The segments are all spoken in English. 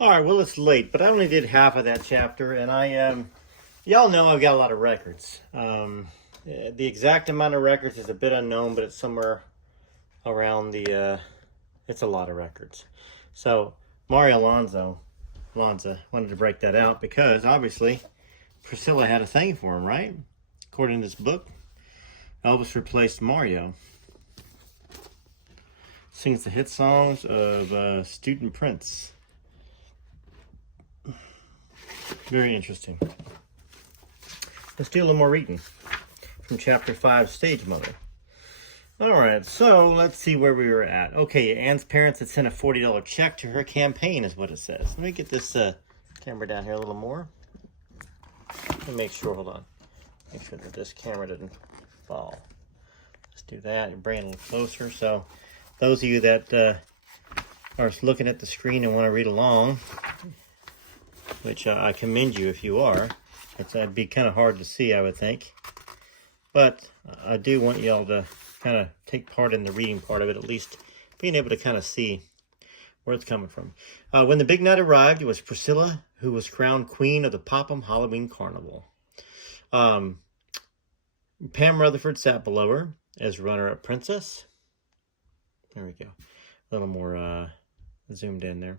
All right, well, it's late, but I only did half of that chapter, and y'all know I've got a lot of records. The exact amount of records is a bit unknown, but it's somewhere around it's a lot of records. So, Mario Lanza wanted to break that out because, obviously, Priscilla had a thing for him, right? According to this book, Elvis replaced Mario. Sings the hit songs of Student Prince. Very interesting. Let's do a little more reading from Chapter 5, Stage Mother. Alright, so let's see where we were at. Okay, Anne's parents had sent a $40 check to her campaign, is what it says. Let me get this camera down here a little more. Let me make sure, hold on. Make sure that this camera didn't fall. Let's do that, bring it a little closer. So, those of you that are looking at the screen and want to read along, which I commend you if you are. It'd be kind of hard to see, I would think. But I do want y'all to kind of take part in the reading part of it, at least being able to kind of see where it's coming from. When the big night arrived, it was Priscilla who was crowned queen of the Popham Halloween Carnival. Pam Rutherford sat below her as runner-up princess. There we go. A little more zoomed in there.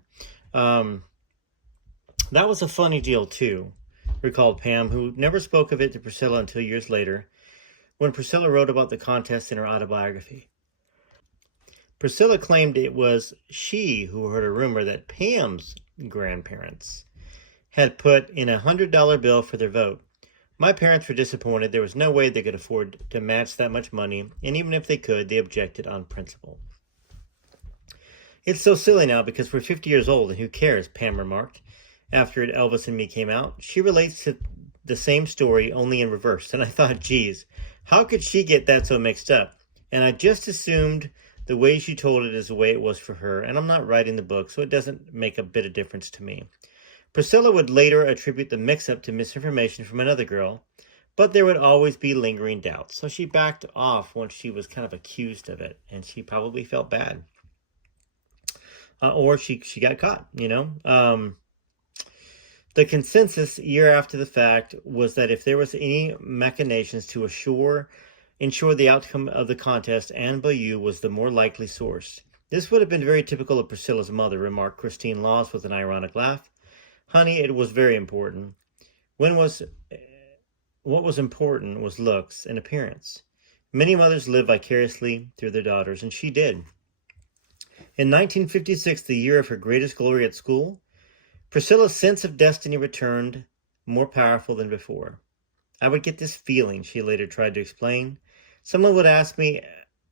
That was a funny deal, too, recalled Pam, who never spoke of it to Priscilla until years later, when Priscilla wrote about the contest in her autobiography. Priscilla claimed it was she who heard a rumor that Pam's grandparents had put in a $100 bill for their vote. My parents were disappointed. There was no way they could afford to match that much money, and even if they could, they objected on principle. It's so silly now because we're 50 years old, and who cares, Pam remarked. After Elvis and Me came out, she relates to the same story, only in reverse. And I thought, geez, how could she get that so mixed up? And I just assumed the way she told it is the way it was for her. And I'm not writing the book, so it doesn't make a bit of difference to me. Priscilla would later attribute the mix-up to misinformation from another girl, but there would always be lingering doubts. So she backed off once she was kind of accused of it, and she probably felt bad. Or she got caught, you know. The consensus year after the fact was that if there was any machinations to ensure the outcome of the contest, Anne Bayou was the more likely source. This would have been very typical of Priscilla's mother, remarked Christine Laws with an ironic laugh. Honey, it was very important. What was important was looks and appearance. Many mothers live vicariously through their daughters, and she did. In 1956, the year of her greatest glory at school, Priscilla's sense of destiny returned, more powerful than before. I would get this feeling, she later tried to explain. Someone would ask me,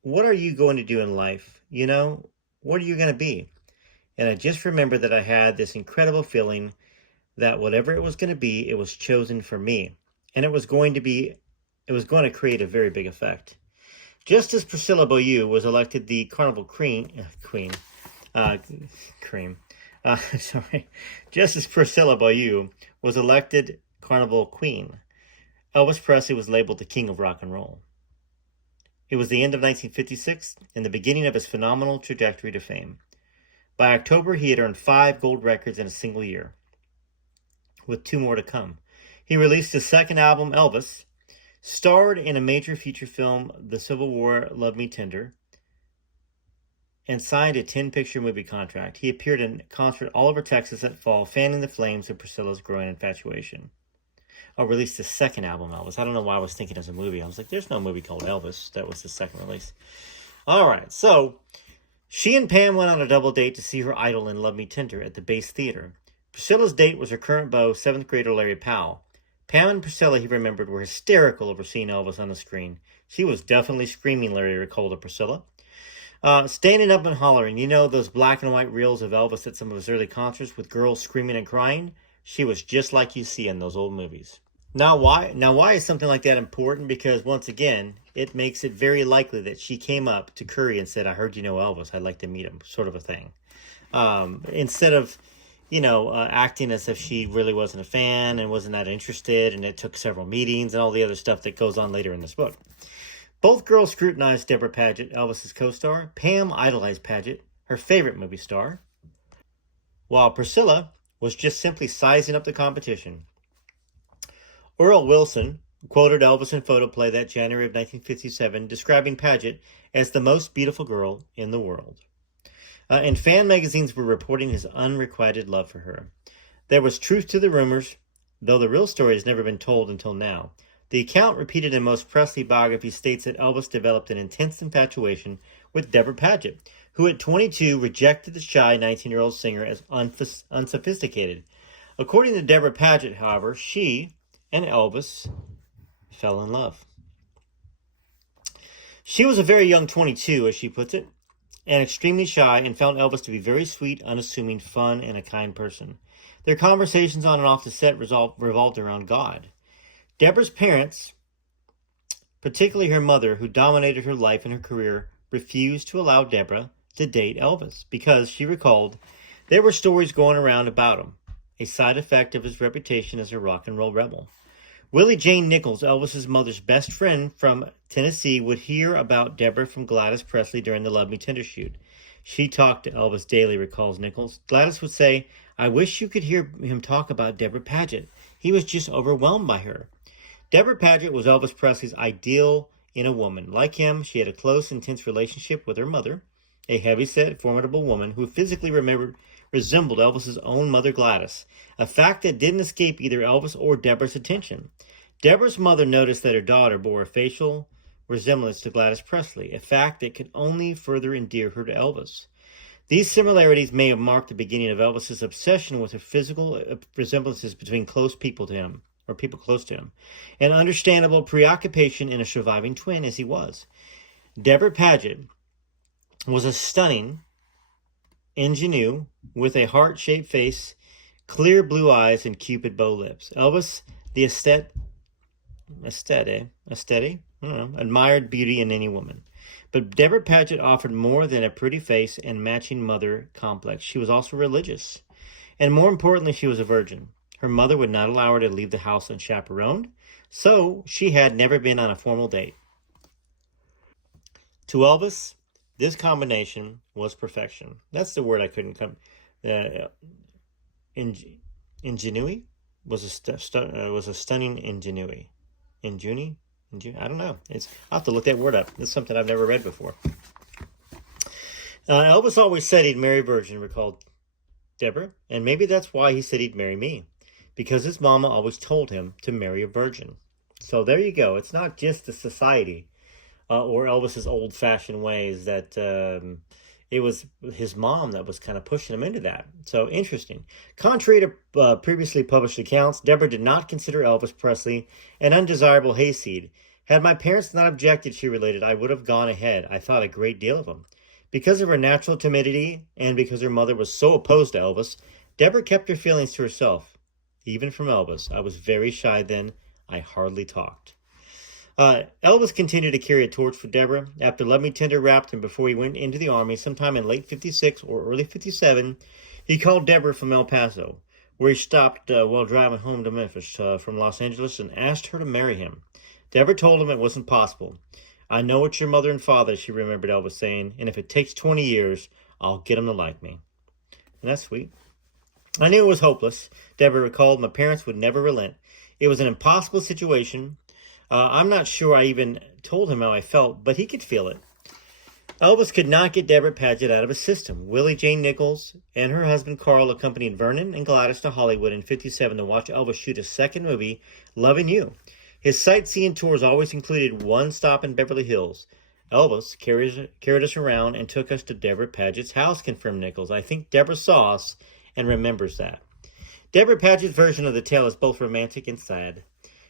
what are you going to do in life? You know, what are you going to be? And I just remembered that I had this incredible feeling that whatever it was going to be, it was chosen for me. And it was going to create a very big effect. Just as Priscilla Beaulieu was elected the Carnival just as Priscilla Beaulieu was elected Carnival Queen, Elvis Presley was labeled the King of Rock and Roll. It was the end of 1956 and the beginning of his phenomenal trajectory to fame. By October, he had earned 5 gold records in a single year, with 2 more to come. He released his second album, Elvis, starred in a major feature film, The Civil War, Love Me Tender, and signed a 10-picture movie contract. He appeared in concert all over Texas that fall, fanning the flames of Priscilla's growing infatuation. Released his second album, Elvis. I don't know why I was thinking as a movie. I was like, there's no movie called Elvis. That was his second release. All right, so she and Pam went on a double date to see her idol in Love Me Tender at the Base Theater. Priscilla's date was her current beau, 7th grader Larry Powell. Pam and Priscilla, he remembered, were hysterical over seeing Elvis on the screen. She was definitely screaming, Larry recalled to Priscilla. Standing up and hollering, you know those black and white reels of Elvis at some of his early concerts with girls screaming and crying? She was just like you see in those old movies. Now why is something like that important? Because once again, it makes it very likely that she came up to Curry and said, I heard you know Elvis, I'd like to meet him, sort of a thing. Instead of, acting as if she really wasn't a fan and wasn't that interested, and it took several meetings and all the other stuff that goes on later in this book. Both girls scrutinized Debra Paget, Elvis's co-star. Pam idolized Paget, her favorite movie star, while Priscilla was just simply sizing up the competition. Earl Wilson quoted Elvis in photoplay that January of 1957, describing Paget as the most beautiful girl in the world. And fan magazines were reporting his unrequited love for her. There was truth to the rumors, though the real story has never been told until now. The account repeated in most Presley biographies states that Elvis developed an intense infatuation with Debra Paget, who at 22 rejected the shy 19-year-old singer as unsophisticated. According to Debra Paget, however, she and Elvis fell in love. She was a very young 22, as she puts it, and extremely shy, and found Elvis to be very sweet, unassuming, fun, and a kind person. Their conversations on and off the set revolved around God. Debra's parents, particularly her mother, who dominated her life and her career, refused to allow Debra to date Elvis because, she recalled, there were stories going around about him, a side effect of his reputation as a rock and roll rebel. Willie Jane Nichols, Elvis's mother's best friend from Tennessee, would hear about Debra from Gladys Presley during the Love Me Tender shoot. She talked to Elvis daily, recalls Nichols. Gladys would say, "I wish you could hear him talk about Debra Paget. He was just overwhelmed by her." Debra Paget was Elvis Presley's ideal in a woman. Like him, she had a close, intense relationship with her mother, a heavy-set, formidable woman who physically resembled Elvis's own mother Gladys, a fact that didn't escape either Elvis or Debra's attention. Debra's mother noticed that her daughter bore a facial resemblance to Gladys Presley, a fact that could only further endear her to Elvis. These similarities may have marked the beginning of Elvis's obsession with the physical resemblances between close people to him, or people close to him, an understandable preoccupation in a surviving twin as he was. Debra Paget was a stunning ingenue with a heart-shaped face, clear blue eyes, and cupid bow lips. Elvis, the aesthete, admired beauty in any woman. But Debra Paget offered more than a pretty face and matching mother complex. She was also religious. And more importantly, she was a virgin. Her mother would not allow her to leave the house unchaperoned, so she had never been on a formal date. To Elvis, this combination was perfection. That's the word I couldn't come. Ingenuity was a stunning ingenuity. I don't know. I'll have to look that word up. It's something I've never read before. Elvis always said he'd marry a virgin, recalled Debra, and maybe that's why he said he'd marry me, because his mama always told him to marry a virgin. So there you go. It's not just the society or Elvis's old-fashioned ways that it was his mom that was kind of pushing him into that. So interesting. Contrary to previously published accounts, Debra did not consider Elvis Presley an undesirable hayseed. Had my parents not objected, she related, I would have gone ahead. I thought a great deal of him. Because of her natural timidity and because her mother was so opposed to Elvis, Debra kept her feelings to herself. Even from Elvis. I was very shy then. I hardly talked. Elvis continued to carry a torch for Debra. After Love Me Tender wrapped and before he went into the Army, sometime in late 56 or early 57, he called Debra from El Paso, where he stopped while driving home to Memphis from Los Angeles and asked her to marry him. Debra told him it wasn't possible. I know it's your mother and father, she remembered Elvis saying, and if it takes 20 years, I'll get them to like me. And that's sweet. I knew it was hopeless. Debra recalled my parents would never relent. It was an impossible situation. I'm not sure I even told him how I felt, but he could feel it. Elvis could not get Debra Paget out of his system. Willie Jane Nichols and her husband Carl accompanied Vernon and Gladys to Hollywood in 57 to watch Elvis shoot his second movie, Loving You. His sightseeing tours always included one stop in Beverly Hills. Elvis carried us around and took us to Debra Paget's house, confirmed Nichols. I think Debra saw us and remembers that. Debra Paget's version of the tale is both romantic and sad.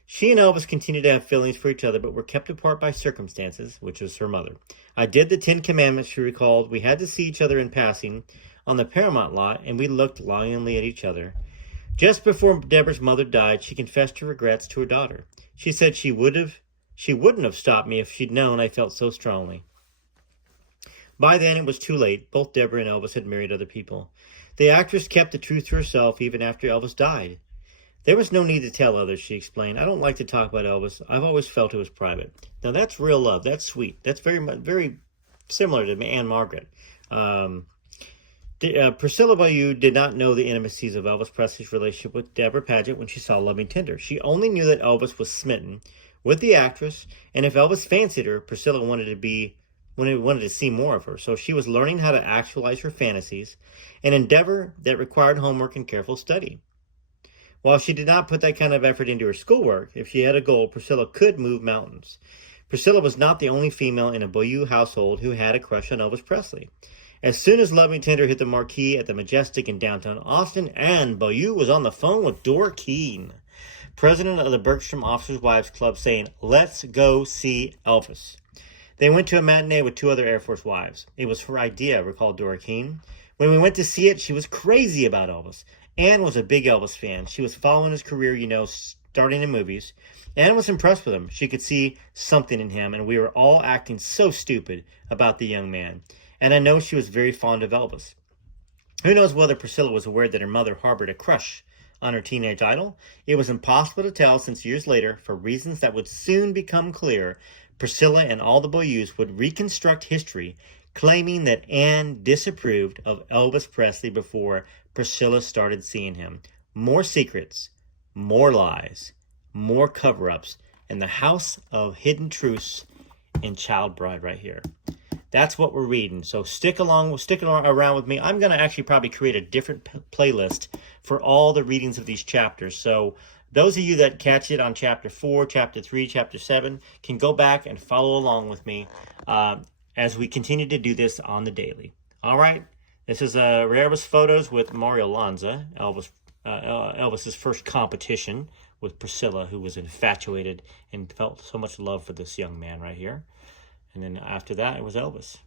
She and Elvis continued to have feelings for each other, but were kept apart by circumstances, which was her mother. I did the 10 Commandments, she recalled. We had to see each other in passing on the Paramount lot, and we looked longingly at each other. Just before Debra's mother died, she confessed her regrets to her daughter. She said she wouldn't have stopped me if she'd known I felt so strongly. By then, it was too late. Both Debra and Elvis had married other people. The actress kept the truth to herself even after Elvis died. There was no need to tell others, she explained. I don't like to talk about Elvis. I've always felt it was private. Now, that's real love. That's sweet. That's very similar to Anne Margaret. Priscilla Bayou did not know the intimacies of Elvis Presley's relationship with Debra Paget when she saw Loving Tender. She only knew that Elvis was smitten with the actress, and if Elvis fancied her, Priscilla wanted to see more of her. So she was learning how to actualize her fantasies, an endeavor that required homework and careful study. While she did not put that kind of effort into her schoolwork, if she had a goal, Priscilla could move mountains. Priscilla was not the only female in a Bayou household who had a crush on Elvis Presley. As soon as Loving Tender hit the marquee at the Majestic in downtown Austin, Anne Bayou was on the phone with Dora Keene, president of the Bergstrom Officers' Wives Club, saying, "Let's go see Elvis." They went to a matinee with 2 other Air Force wives. It was her idea, recalled Dora Keene. When we went to see it, she was crazy about Elvis. Anne was a big Elvis fan. She was following his career, starting in movies. Anne was impressed with him. She could see something in him, and we were all acting so stupid about the young man. And I know she was very fond of Elvis. Who knows whether Priscilla was aware that her mother harbored a crush on her teenage idol? It was impossible to tell, since years later, for reasons that would soon become clear, Priscilla and all the Bayous would reconstruct history, claiming that Anne disapproved of Elvis Presley before Priscilla started seeing him. More secrets, more lies, more cover-ups, in the house of hidden truths and child bride right here. That's what we're reading. So stick around with me. I'm going to actually probably create a different playlist for all the readings of these chapters. So those of you that catch it on chapter 4, chapter 3, chapter 7 can go back and follow along with me as we continue to do this on the daily. All right. This is Rarest Photos with Mario Lanza, Elvis's first competition with Priscilla, who was infatuated and felt so much love for this young man right here. And then after that, it was Elvis.